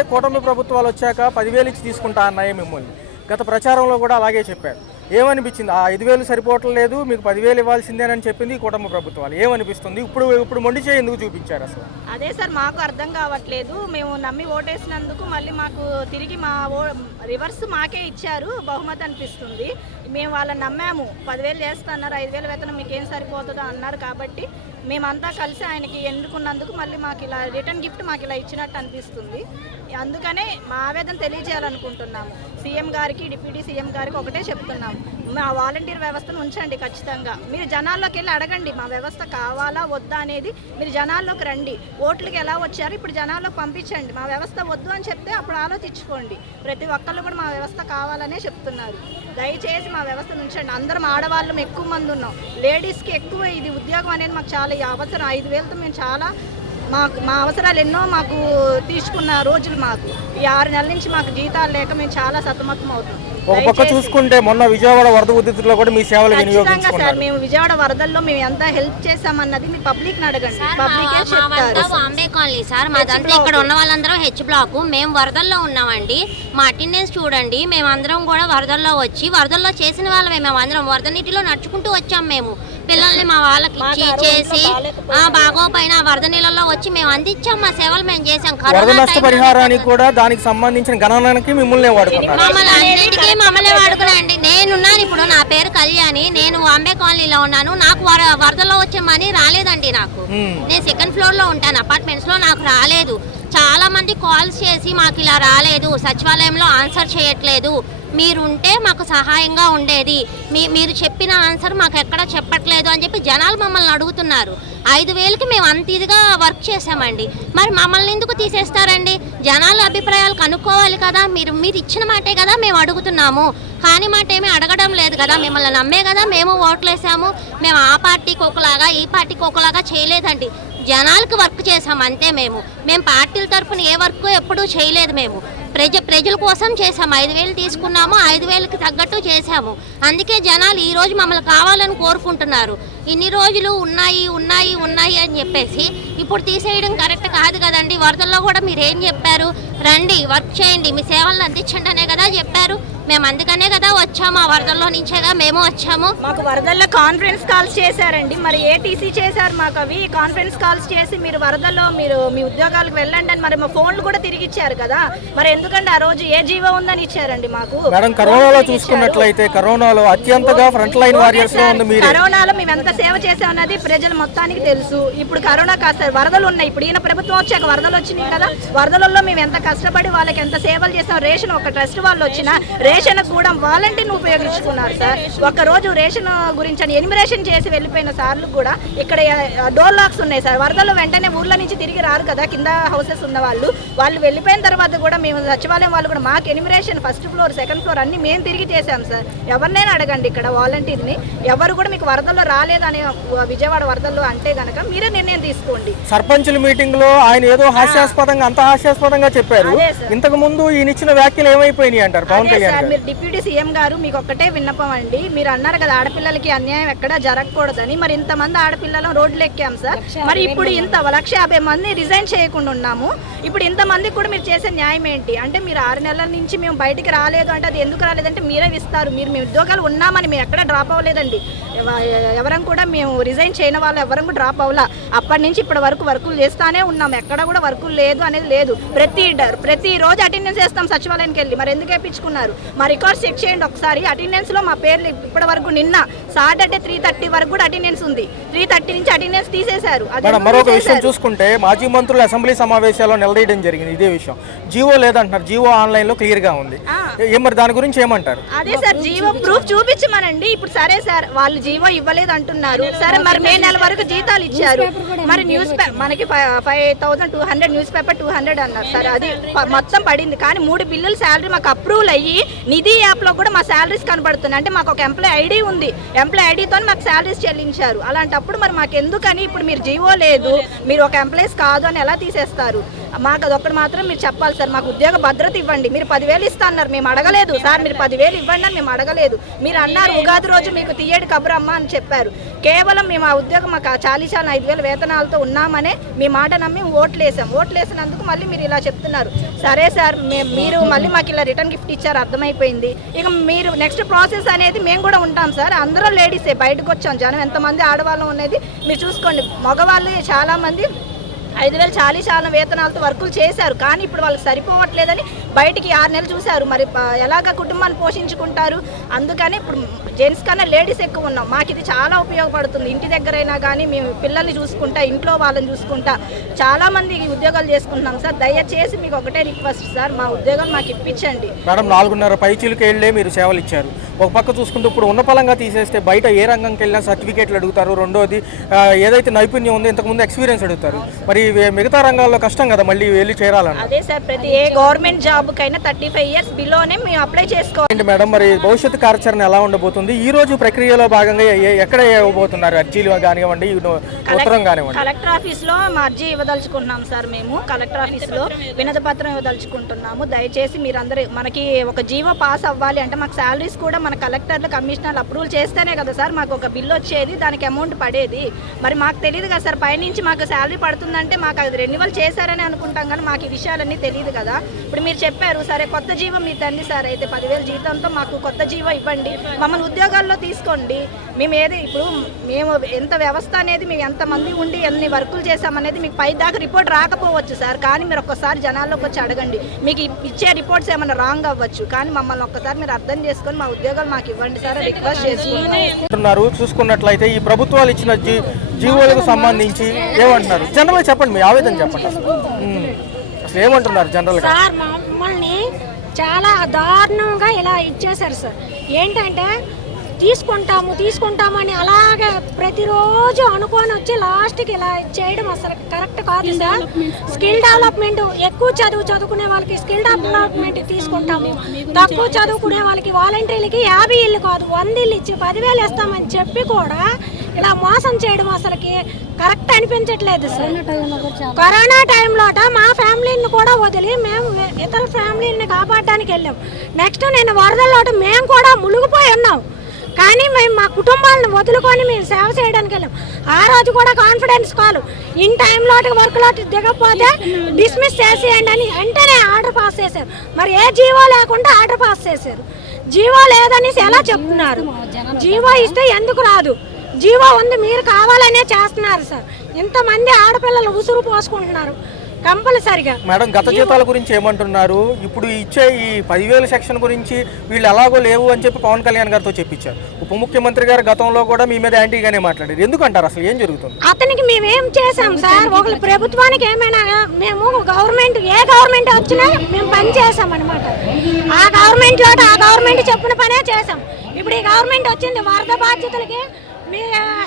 కూటమి ప్రభుత్వాలు వచ్చాక 10,000 ఇచ్చి తీసుకుంటా అన్నాయి మిమ్మల్ని. గత ప్రచారంలో కూడా అలాగే చెప్పారు. ఏమనిపించింది? ఆ 5,000 సరిపోవట్లేదు, మీకు 10,000 ఇవ్వాల్సిందేనని చెప్పింది కూటమి ప్రభుత్వాలు. ఏమనిపిస్తుంది? ఇప్పుడు మొండి చేయి ఎందుకు చూపించారు అసలు? అదే సార్, మాకు అర్థం కావట్లేదు. మేము నమ్మి ఓటేసినందుకు మళ్ళీ మాకు తిరిగి రివర్స్ మాకే ఇచ్చారు బహుమతి అనిపిస్తుంది. మేము వాళ్ళని నమ్మాము. 10,000 చేస్తున్నారు, 5,000 వేతనం మీకు ఏం సరిపోతుందో అన్నారు. కాబట్టి మేమంతా కలిసి ఆయనకి ఎన్నుకున్నందుకు మళ్ళీ మాకు ఇలా రిటర్న్ గిఫ్ట్ మాకు ఇలా ఇచ్చినట్టు అనిపిస్తుంది. అందుకనే మా ఆవేదన తెలియజేయాలనుకుంటున్నాము. సీఎం గారికి, డిప్యూటీ సీఎం గారికి ఒకటే చెప్తున్నాము, మా వాలంటీర్ వ్యవస్థను ఉంచండి. ఖచ్చితంగా మీరు జనాల్లోకి వెళ్ళి అడగండి, మా వ్యవస్థ కావాలా వద్దా అనేది. మీరు జనాల్లోకి రండి. ఓట్లకి ఎలా వచ్చారు, ఇప్పుడు జనాల్లోకి పంపించండి. మా వ్యవస్థ వద్దు అని చెప్తే అప్పుడు ఆలోచించుకోండి. ప్రతి ఒక్కళ్ళు కూడా మా వ్యవస్థ కావాలనే చెప్తున్నారు. దయచేసి మా వ్యవస్థను ఉంచండి. అందరం ఆడవాళ్ళం ఎక్కువ మంది ఉన్నాం, లేడీస్కి ఎక్కువ ఇది ఉద్యోగం అనేది మాకు చాలా అవసరం. 5,000తో మేము చాలా మా అవసరాలు ఎన్నో మాకు తీసుకున్న రోజులు. మాకు ఈ 6 నెలల నుంచి మాకు జీతాలు లేక మేము చాలా సతమతం అవుతాం. ఒక పక్క చూసుకుంటే మొన్న విజయవాడ వరద ఉధృతిలో కూడా మీ సేవలు వినియోగించుకున్నారు. సార్, మేము విజయవాడ వరదల్లో మేము ఎంత హెల్ప్ చేసామన్నది మీ పబ్లిక్ అడగండి. పబ్లికే చెప్తారు. బాంబే కాలనీ సార్ మాదంతా. ఇక్కడ ఉన్న వాళ్ళందరం హెచ్ బ్లాక్. మేము వరదల్లో ఉన్నామండి. మా అటెండెన్స్ చూడండి. మేము అందరం కూడా వరదల్లో వచ్చి వరదల్లో చేసిన వాళ్ళమే. మేము అందరం వరద నీటిలో నడుచుకుంటూ వచ్చాం. మేము పిల్లల్ని మా వాళ్ళకి ఇచ్చేసి బాగోపైన వరద నీళ్ళలో వచ్చి మేము అందించాం. మా సేవలు మేము చేసాం. వరద నష్టపరిహారానికి కూడా దానికి సంబంధించిన గణనానికి మిమ్మల్ని వాడుకున్నారు. మమ్మల్ని వాడుకున్నాండి. నేనున్నాను ఇప్పుడు. నా పేరు కళ్యాణి. నేను బాంబే కాలనీలో ఉన్నాను. నాకు వరదలో వచ్చే మనీ రాలేదండి. నాకు నేను 2nd ఫ్లోర్ లో ఉంటాను. అపార్ట్మెంట్స్ లో నాకు రాలేదు. చాలా మంది కాల్స్ చేసి మాకు ఇలా రాలేదు, సచివాలయంలో ఆన్సర్ చేయట్లేదు, మీరుంటే మాకు సహాయంగా ఉండేది, మీరు చెప్పిన ఆన్సర్ మాకు ఎక్కడ చెప్పట్లేదు అని చెప్పి జనాలు మమ్మల్ని అడుగుతున్నారు. 5,000కి మేము అంత ఇదిగా వర్క్ చేసామండి. మరి మమ్మల్ని ఎందుకు తీసేస్తారండి? జనాల అభిప్రాయాలు కనుక్కోవాలి కదా. మీరు ఇచ్చిన మాటే కదా మేము అడుగుతున్నాము. కానీ మాట ఏమీ అడగడం లేదు కదా. మిమ్మల్ని నమ్మే కదా మేము ఓట్లేసాము. మేము ఆ పార్టీకి ఒకలాగా ఈ పార్టీకి ఒకలాగా చేయలేదండి. జనాలకు వర్క్ చేసాము అంతే. మేము పార్టీల తరఫున ఏ వర్క్ ఎప్పుడూ చేయలేదు. మేము ప్రజల కోసం చేసాము. 5,000 తీసుకున్నాము, 5,000కి తగ్గట్టు చేసాము. అందుకే జనాలు ఈరోజు మమ్మల్ని కావాలని కోరుకుంటున్నారు. ఇన్ని రోజులు ఉన్నాయి ఉన్నాయి ఉన్నాయి అని చెప్పేసి ఇప్పుడు తీసేయడం కరెక్ట్ కాదు కదండి. వరదల్లో కూడా మీరు ఏం చెప్పారు? రండి, వర్క్ చేయండి, మీ సేవలను అందించండి అనే కదా చెప్పారు. మేము అందుకనే కదా వచ్చాము. ఆ వరదల్లో నుంచేగా మేము వచ్చాము. మాకు వరదల్లో కాన్ఫరెన్స్ కాల్స్ చేశారండి. మరి ఏటీసీ చేశారు మాకు. అవి కాన్ఫరెన్స్ కాల్స్ చేసి మీరు వరదల్లో మీరు మీ ఉద్యోగాలకు వెళ్ళండి అని మరి మా ఫోన్లు కూడా తిరిగి ఇచ్చారు కదా. మరి ఎందుకంటే ఆ రోజు ఏ జీవో ఉందని ఇచ్చారండి మాకు. మేడం, కరోనాలో చూసుకున్నట్లయితే కరోనాలో అత్యంతగా ఫ్రంట్ లైన్ వారియర్స్ లో ఉంది మీరు. కరోనాలో మేము ఎంత సేవ చేసామన్నది ప్రజలు మొత్తానికి తెలుసు. ఇప్పుడు కరోనా కాదు సార్, వరదలు ఉన్నాయి. ఇప్పుడు ఈయన ప్రభుత్వం వచ్చాక వరదలు వచ్చినాయి కదా. వరదలలో మేము ఎంత కష్టపడి వాళ్ళకి ఎంత సేవలు చేసాం. రేషన్ ఒక ట్రస్ట్ వాళ్ళు వచ్చిన రేషన్ కూడా వాలంటీర్ని ఉపయోగించుకున్నారు సార్. ఒక్కరోజు రేషన్ గురించి అని ఎనిమిరేషన్ చేసి వెళ్ళిపోయిన సార్లు కూడా ఇక్కడ డోర్ లాక్స్ ఉన్నాయి సార్. వరదలు వెంటనే ఊర్ల నుంచి తిరిగి రారు కదా. కింద హౌసెస్ ఉన్న వాళ్ళు వెళ్ళిపోయిన తర్వాత కూడా మేము సచివాలయం వాళ్ళు కూడా మాకు enumeration 1st floor 2nd floor అన్ని మేము తిరిగి చేసాం సార్. ఎవరినైనా అడగండి ఇక్కడ వాలంటీర్ని. ఎవరు కూడా మీకు వరదల్లో రాలేదని విజయవాడ వరదల్లో అంటే గనక మీరే నిర్ణయం తీసుకోండి. సర్పంచుల మీటింగ్ లో ఆయన ఏదో హాస్యాస్పదంగా అంత హాస్యాస్పదంగా చెప్పారు. ఇంతకు ముందు ఈయన ఇచ్చిన వ్యాఖ్యలు ఏమైపోయినాయి అంటారు పవన్ కళ్యాణ్? మీరు డిప్యూటీ సీఎం గారు, మీకు ఒక్కటే విన్నపం అండి. మీరు అన్నారు కదా ఆడపిల్లలకి అన్యాయం ఎక్కడా జరగకూడదని. మరి ఇంతమంది ఆడపిల్లలు రోడ్లు ఎక్కాం సార్. మరి ఇప్పుడు ఇంత 150 మంది రిజైన్ చేయకుండా ఉన్నాము. ఇప్పుడు ఇంతమందికి కూడా మీరు చేసే న్యాయం ఏంటి? అంటే మీరు 6 నెలల నుంచి మేము బయటికి రాలేదు అంటే అది ఎందుకు రాలేదంటే మీరే ఇస్తారు. మీ ఉద్యోగాలు ఉన్నామని మేము ఎక్కడ డ్రాప్ అవ్వలేదండి. ఎవరం కూడా మేము రిజైన్ చేయని వాళ్ళు ఎవరం కూడా డ్రాప్ అవ్వాలా. అప్పటి నుంచి ఇప్పటి వరకు వర్కులు చేస్తానే ఉన్నాం. ఎక్కడ కూడా వర్కులు లేదు అనేది లేదు. ప్రతి రోజు అటెండెన్స్ వేస్తాం సచివాలయానికి వెళ్ళి. మరి ఎందుకు వేయించుకున్నారు? మా రికార్డ్స్ చెక్ చేయండి ఒకసారి. అటెండెన్స్ లో మా పేర్లు ఇప్పటి వరకు నిన్న సాటర్డే 3:30 వరకు కూడా అటెండెన్స్ ఉంది. 3:30 నుంచి అటెండెన్స్ తీసేశారు. మరొక విషయం చూసుకుంటే మాజీ మంత్రులు అసెంబ్లీ సమావేశాల్లో నిలదీయడం జరిగింది ఇదే విషయం. జీవో లేదంటున్నారు. జీవో ఆన్లైన్ లో క్లియర్ గా ఉంది. మరి దాని గురించి ఏమంటారు? అదే సార్, జీవో ప్రూఫ్ చూపించమనండి. ఇప్పుడు సరే సార్, వాళ్ళు జీవో ఇవ్వలేదు అంటున్నారు. సరే, మరి మే నెల వరకు జీతాలు ఇచ్చారు. మరి న్యూస్ పేపర్ మనకి 5,200 న్యూస్ పేపర్ 200 అన్నారు సార్. అది మొత్తం పడింది. కానీ 3 బిల్లులు శాలరీ మాకు అప్రూవల్ అయ్యి నిధి యాప్ లో కూడా మా శాలరీస్ కనబడుతున్నాయి. అంటే మాకు ఒక ఎంప్లాయ్ ఐడి ఉంది. ఎంప్లాయ్ ఐడితో మాకు శాలరీస్ చెల్లించారు. అలాంటప్పుడు మరి మాకు ఎందుకని ఇప్పుడు మీరు జీవో లేదు, మీరు ఒక ఎంప్లాయీస్ కాదు అని ఎలా తీసేస్తారు? మాకు అదొక్కటి మాత్రం మీరు చెప్పాలి సార్, మాకు ఉద్యోగ భద్రత ఇవ్వండి. మీరు 10,000 ఇస్తా అన్నారు, మేము అడగలేదు సార్. మీరు 10,000 ఇవ్వండి అని మేము అడగలేదు. మీరు అన్నారు ఉగాది రోజు మీకు తీయడి కబురమ్మ అని చెప్పారు. కేవలం మేము ఆ ఉద్యోగం మాకు 5,000 వేతనాలతో ఉన్నామనే మీ మాట నమ్మి ఓట్లేసినందుకు మళ్ళీ మీరు ఇలా చెప్తున్నారు. సరే సార్, మీరు మళ్ళీ మాకు ఇలా రిటర్న్ గిఫ్ట్ ఇచ్చారు, అర్థమైపోయింది. ఇక మీరు నెక్స్ట్ ప్రాసెస్ అనేది మేము కూడా ఉంటాం సార్. అందరూ లేడీసే, బయటకు వచ్చాం. జనం ఎంతమంది ఆడవాళ్ళం అనేది మీరు చూసుకోండి. మగవాళ్ళు చాలామంది 5,000 చాలా వేతనాలతో వర్కులు చేశారు, కానీ ఇప్పుడు వాళ్ళకి సరిపోవట్లేదని బయటికి 6 నెలలు చూశారు. మరి ఎలాగ కుటుంబాన్ని పోషించుకుంటారు? అందుకని ఇప్పుడు జెంట్స్ కన్నా లేడీస్ ఎక్కువ ఉన్నాం. మాకు ఇది చాలా ఉపయోగపడుతుంది. ఇంటి దగ్గరైనా కానీ మేము పిల్లల్ని చూసుకుంటా, ఇంట్లో వాళ్ళని చూసుకుంటా చాలామంది ఉద్యోగాలు చేసుకుంటున్నాం సార్. దయచేసి మీకు ఒకటే రిక్వెస్ట్ సార్, మా ఉద్యోగం మాకు ఇప్పించండి. మేడం 4.5 పైచీలకి వెళ్ళే మీరు సేవలు ఇచ్చారు. ఒక పక్క చూసుకుంటూ ఇప్పుడు ఉన్న పలంగా తీసేస్తే బయట ఏ రంగంకి వెళ్ళినా సర్టిఫికేట్లు అడుగుతారు. రెండోది ఏదైతే నైపుణ్యం ఉందో ఇంతకుముందు ఎక్స్పీరియన్స్ అడుగుతారు. మరి మిగతా రంగాల్లో కష్టం కదా మళ్ళీ వెళ్ళి చేరాలని. అదే సార్, ప్రతి ఏ గవర్నమెంట్ జాబ్ కైనా 35 years బిలోనే మేము అప్లై చేసుకోవాలి. మేడం మరి భవిష్యత్తు కార్యాచరణ ఎలా ఉండబోతుంది? ఈ రోజు ప్రక్రియలో భాగంగా ఎక్కడ ఇవ్వబోతున్నారు? అర్జీలు కానివ్వండి, ఉత్తరం కానివ్వండి. కలెక్టర్ ఆఫీస్ లో మా అర్జీ ఇవ్వదలుచుకుంటున్నాం సార్. మేము కలెక్టర్ ఆఫీస్ లో వినతి పత్రం ఇవ్వదలుచుకుంటున్నాము. దయచేసి మీరందరూ, మనకి ఒక జీవో పాస్ అవ్వాలి అంటే మాకు శాలరీస్ కూడా మన కలెక్టర్లు కమిషనర్లు అప్రూవల్ చేస్తేనే కదా సార్ మాకు ఒక బిల్ వచ్చేది, దానికి అమౌంట్ పడేది. మరి మాకు తెలియదు కదా సార్, పైనుంచి మాకు శాలరీ పడుతుందంటే మాకు అది రెన్యువల్ చేశారని అనుకుంటాం, కానీ మాకు ఈ విషయాలన్నీ తెలియదు కదా. ఇప్పుడు మీరు చెప్పారు, సరే కొత్త జీవో మీ తండ్రి సార్, అయితే 10,000 జీతంతో మాకు కొత్త జీవో ఇవ్వండి, మమ్మల్ని ఉద్యోగాల్లో తీసుకోండి. ఇప్పుడు మేము ఎంత వ్యవస్థ అనేది, మేము ఎంతమంది ఉండి ఎన్ని వర్కులు చేసామనేది మీకు పై దాకా రిపోర్ట్ రాకపోవచ్చు సార్, కానీ మీరు ఒక్కసారి జనాల్లోకి వచ్చి అడగండి. మీకు ఇచ్చే రిపోర్ట్స్ ఏమైనా రాంగ్ అవ్వచ్చు, కానీ మమ్మల్ని ఒక్కసారి మీరు అర్థం చేసుకొని మా ఉద్యోగాలు మాకు ఇవ్వండి సార్, రిక్వెస్ట్ చేసుకుంటున్నారు. చూసుకున్నట్లయితే ఈ ప్రభుత్వాలు ఇచ్చిన జీవోలకు సంబంధించి ఏమంటున్నారు? జనరల్గా చెప్పండి, మీ ఆవేదన చెప్పండి. అసలు ఏమంటున్నారు జనరల్గా? సార్ మమ్మల్ని చాలా దారుణంగా ఇలా ఇచ్చేశారు సార్. ఏంటంటే తీసుకుంటాము అని అలాగే ప్రతిరోజు అనుకొని వచ్చి లాస్ట్కి ఇలా చేయడం అసలు కరెక్ట్ కాదు సార్. స్కిల్ డెవలప్మెంట్, ఎక్కువ చదువుకునే వాళ్ళకి స్కిల్ డెవలప్మెంట్ తీసుకుంటాము, తక్కువ చదువుకునే వాళ్ళకి వాలంటీర్లకి 50 ఇళ్ళు కాదు 100 ఇళ్ళు ఇచ్చి 10,000 ఇస్తామని చెప్పి కూడా ఇలా మోసం చేయడం అసలుకి కరెక్ట్ అనిపించట్లేదు సార్. కరోనా టైంలో మా ఫ్యామిలీని కూడా వదిలి మేము ఇతర ఫ్యామిలీని కాపాడడానికి వెళ్ళాం. నెక్స్ట్ నేను వరదల్లో మేము కూడా మునిగిపోయి ఉన్నాం, కానీ మేము మా కుటుంబాలను వదులుకొని మేము సేవ చేయడానికి వెళ్ళాం. ఆ రోజు కూడా కాన్ఫిడెన్స్ కాల్, ఇన్ టైంలో వర్క్లో దిగకపోతే డిస్మిస్ చేసేయండి అని వెంటనే ఆర్డర్ పాస్ చేశారు. మరి ఏ జీవో లేకుండా ఆర్డర్ పాస్ చేశారు. జీవో లేదని ఎలా చెప్తున్నారు? జీవో ఇస్తే ఎందుకు రాదు? జీవో ఉంది, మీరు కావాలనే చేస్తున్నారు సార్. ఇంతమంది ఆడపిల్లలు ఉసురు పోసుకుంటున్నారు కంపల్సరిగా. మేడం గత జీతాల గురించి ఏమంటున్నారు? ఇప్పుడు ఇచ్చే ఈ 10,000 సెక్షన్ గురించి వీళ్ళు ఎలాగో లేవు అని చెప్పి పవన్ కళ్యాణ్ గారితో చెప్పించారు. ఉప ముఖ్యమంత్రి గారు గతంలో కూడా మీ మీద యాంటీగానే మాట్లాడారు. ఎందుకంటారు? అసలు ఏం జరుగుతుంది? అతనికి మేమేం చేసాం సార్? ఒకళ్ళు ప్రభుత్వానికి ఏమైనా, మేము గవర్నమెంట్ ఏ గవర్నమెంట్ వచ్చినా మేము పని చేసాం అనమాట. ఆ గవర్నమెంట్ చెప్పిన పనే చేసాం. ఇప్పుడు ఈ గవర్నమెంట్ వచ్చింది, వరద బాధ్యతలకి మీ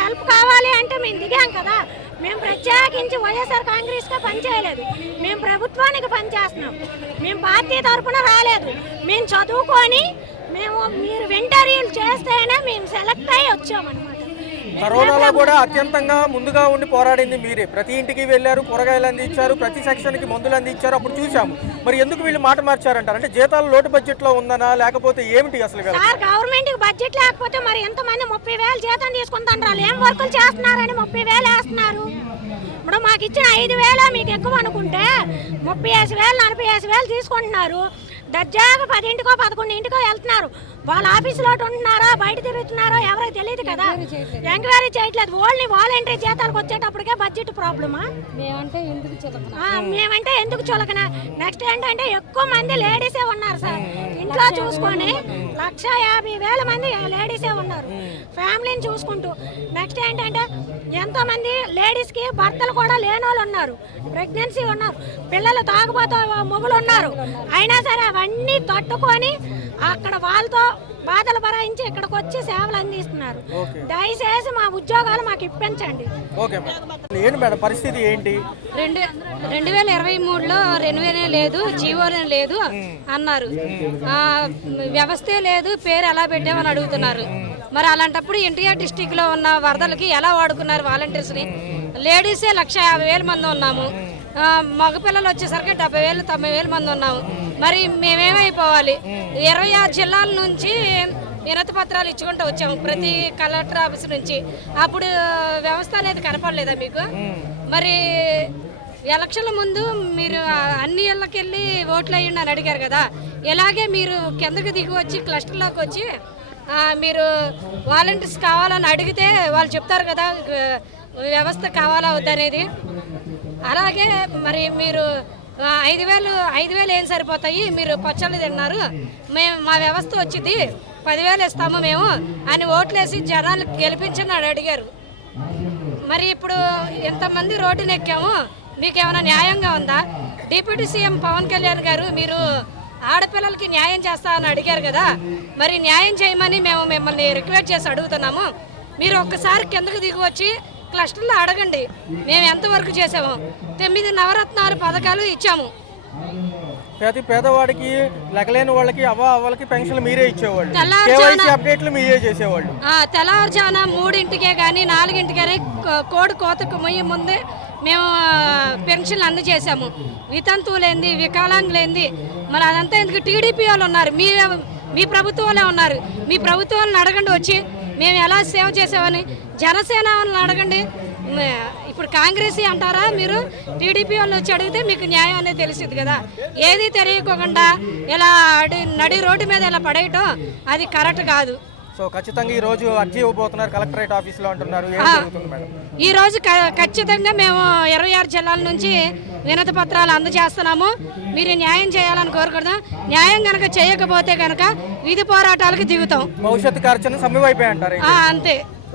హెల్ప్ కావాలి అంటే మేము దిగాం కదా. మేము ప్రత్యేకించి వైఎస్ఆర్ కాంగ్రెస్గా పనిచేయలేదు, మేము ప్రభుత్వానికి పనిచేస్తున్నాం. మేము పార్టీ తరఫున రాలేదు, మేము చదువుకొని మీరు ఇంటర్వ్యూలు చేస్తేనే మేము సెలెక్ట్ అయ్యి వచ్చామన్నమాట. కరోనాలో కూడా అత్యంతంగా ముందుగా ఉండి పోరాడింది మీరే. ప్రతి ఇంటికి వెళ్ళారు, కూరగాయలు అందించారు, ప్రతి సెక్షన్కి మందులు అందించారు. అప్పుడు చూసాము. మరి ఎందుకు వీళ్ళు మాట మార్చారంటారు? అంటే జీతాలు లోటు బడ్జెట్లో ఉందనా, లేకపోతే ఏమిటి అసలు? సార్ గవర్నమెంట్కి బడ్జెట్ లేకపోతే మరి ఎంతమంది 30,000 జీతం తీసుకుంటారు? ఏం వర్కులు చేస్తున్నారని 30,000 వేస్తున్నారు. ఇప్పుడు మాకు ఇచ్చిన 5,000 మీకు ఎక్కువ అనుకుంటే 35,000 45,000 తీసుకుంటున్నారు. దర్జాగా 10ంటికో 11ంటికో వెళ్తున్నారు. వాళ్ళ ఆఫీసులో ఉంటున్నారో బయట తిరుగుతున్నారో ఎవరికి తెలియదు కదా. ఎంక్వైరీ చేయట్లేదు. ఓన్లీ వాలంటరీ జీతాలకు వచ్చేటప్పటికే బడ్జెట్ ప్రాబ్లమా? మేమంటే ఎందుకు చులకనా? నెక్స్ట్ ఏంటంటే ఎక్కువ మంది లేడీసే ఉన్నారు సార్. ఇంట్లో చూసుకొని 1,50,000 మంది లేడీసే ఉన్నారు ఫ్యామిలీని చూసుకుంటూ. నెక్స్ట్ ఏంటంటే ఎంతోమంది లేడీస్కి భర్తలు కూడా లేని వాళ్ళు ఉన్నారు, ప్రెగ్నెన్సీ ఉన్నారు, పిల్లలు తాగుబోతూ మొగులు ఉన్నారు. అయినా సరే అవన్నీ తట్టుకొని అక్కడ వాళ్ళతో బాధలు భరాయించి ఇక్కడికి వచ్చి సేవలు అందిస్తున్నారు. దయచేసి మా ఉద్యోగాలు మాకు ఇప్పించండి. ఏంటి మేడం పరిస్థితి ఏంటి? 2023లో రెన్యువే లేదు, జీవోనే లేదు అన్నారు. వ్యవస్థే లేదు, పేరు ఎలా పెట్టామని అడుగుతున్నారు. మరి అలాంటప్పుడు ఎన్టీఆర్ డిస్టిక్లో ఉన్న వరదలకి ఎలా వాడుకున్నారు వాలంటీర్స్ని? లేడీసే 1,50,000 మంది ఉన్నాము. మగపిల్లలు వచ్చేసరికి 70,000 90,000 మంది ఉన్నాము. మరి మేమేమైపోవాలి? 26 జిల్లాల నుంచి వినతి పత్రాలు ఇచ్చుకుంటూ వచ్చాము ప్రతి కలెక్టర్ ఆఫీస్ నుంచి. అప్పుడు వ్యవస్థ అనేది కనపడలేదా మీకు? మరి ఎలక్షన్ల ముందు మీరు అన్ని ఇళ్ళకి వెళ్ళి ఓట్లు వేయండి అని అడిగారు కదా, ఇలాగే మీరు కిందకి దిగి వచ్చి క్లస్టర్లోకి వచ్చి మీరు వాలంటీర్స్ కావాలని అడిగితే వాళ్ళు చెప్తారు కదా వ్యవస్థ కావాలా వద్దనేది. అలాగే మరి మీరు 5,000 ఏం సరిపోతాయి, మీరు పచ్చళ్ళు తిన్నారు, మేము మా వ్యవస్థ వచ్చింది 10,000 ఇస్తాము మేము అని ఓట్లేసి జనాలు గెలిపించని అడిగారు. మరి ఇప్పుడు ఎంతమంది రోడ్డును ఎక్కాము, మీకు ఏమైనా న్యాయంగా ఉందా? డిప్యూటీ సీఎం పవన్ కళ్యాణ్ గారు మీరు ఆడపిల్లలకి న్యాయం చేస్తా అని అడిగారు కదా, మరి న్యాయం చేయమని మేము మిమ్మల్ని రిక్వెస్ట్ చేసి అడుగుతున్నాము. మీరు ఒక్కసారి కిందకు దిగి వచ్చి క్లస్టర్లో అడగండి మేము ఎంతవరకు చేసాము. 9 నవరత్నాలు పథకాలు ఇచ్చాము. ప్రతి పేదవాడికి లెక్కలేని వాళ్ళకి అవ్వలకి పెన్షన్లు మీరే ఇచ్చేవాళ్ళు, తెల్లవారుజామున కేవైసీ అప్డేట్లు మీరే చేసేవాళ్ళు. తెల్లవారుజామున 3ంటికే కానీ 4ంటికే కోడి కోతకు మొయ్యి ముందే మేము పెన్షన్లు అందజేసాము. వితంతువులేంది, వికలాంగులేంది, మరి అదంతా ఎందుకు? టీడీపీ వాళ్ళు ఉన్నారు, మీ ప్రభుత్వంలో ఉన్నారు. మీ ప్రభుత్వాలను అడగండి వచ్చి మేము ఎలా సేవ చేసామని. జనసేన వాళ్ళని అడగండి. ఇప్పుడు కాంగ్రెస్ అంటారా మీరు? టీడీపీ వాళ్ళు వచ్చి అడిగితే మీకు న్యాయం అనేది తెలిసింది కదా. ఏది తెలియకోకుండా ఇలా నడి రోడ్డు మీద ఇలా పడేయటం అది కరెక్ట్ కాదు. సో ఖచ్చితంగా ఈ రోజు అర్జీ ఇవ్వబోతున్నారు కలెక్టరేట్ ఆఫీస్లో అంటున్నారు. ఏం జరుగుతుంది మేడం? ఈ రోజు ఖచ్చితంగా మేము 26 జిల్లాల నుంచి వినతి పత్రాలు అందజేస్తున్నాము. మీరు న్యాయం చేయాలని కోరుకుంటున్నాం. న్యాయం కనుక చేయకపోతే కనుక విధి పోరాటాలకు దిగుతాం. భవిష్యత్తు కార్యాచరణ సమయం అయిపోయి అంటారు. అంతే.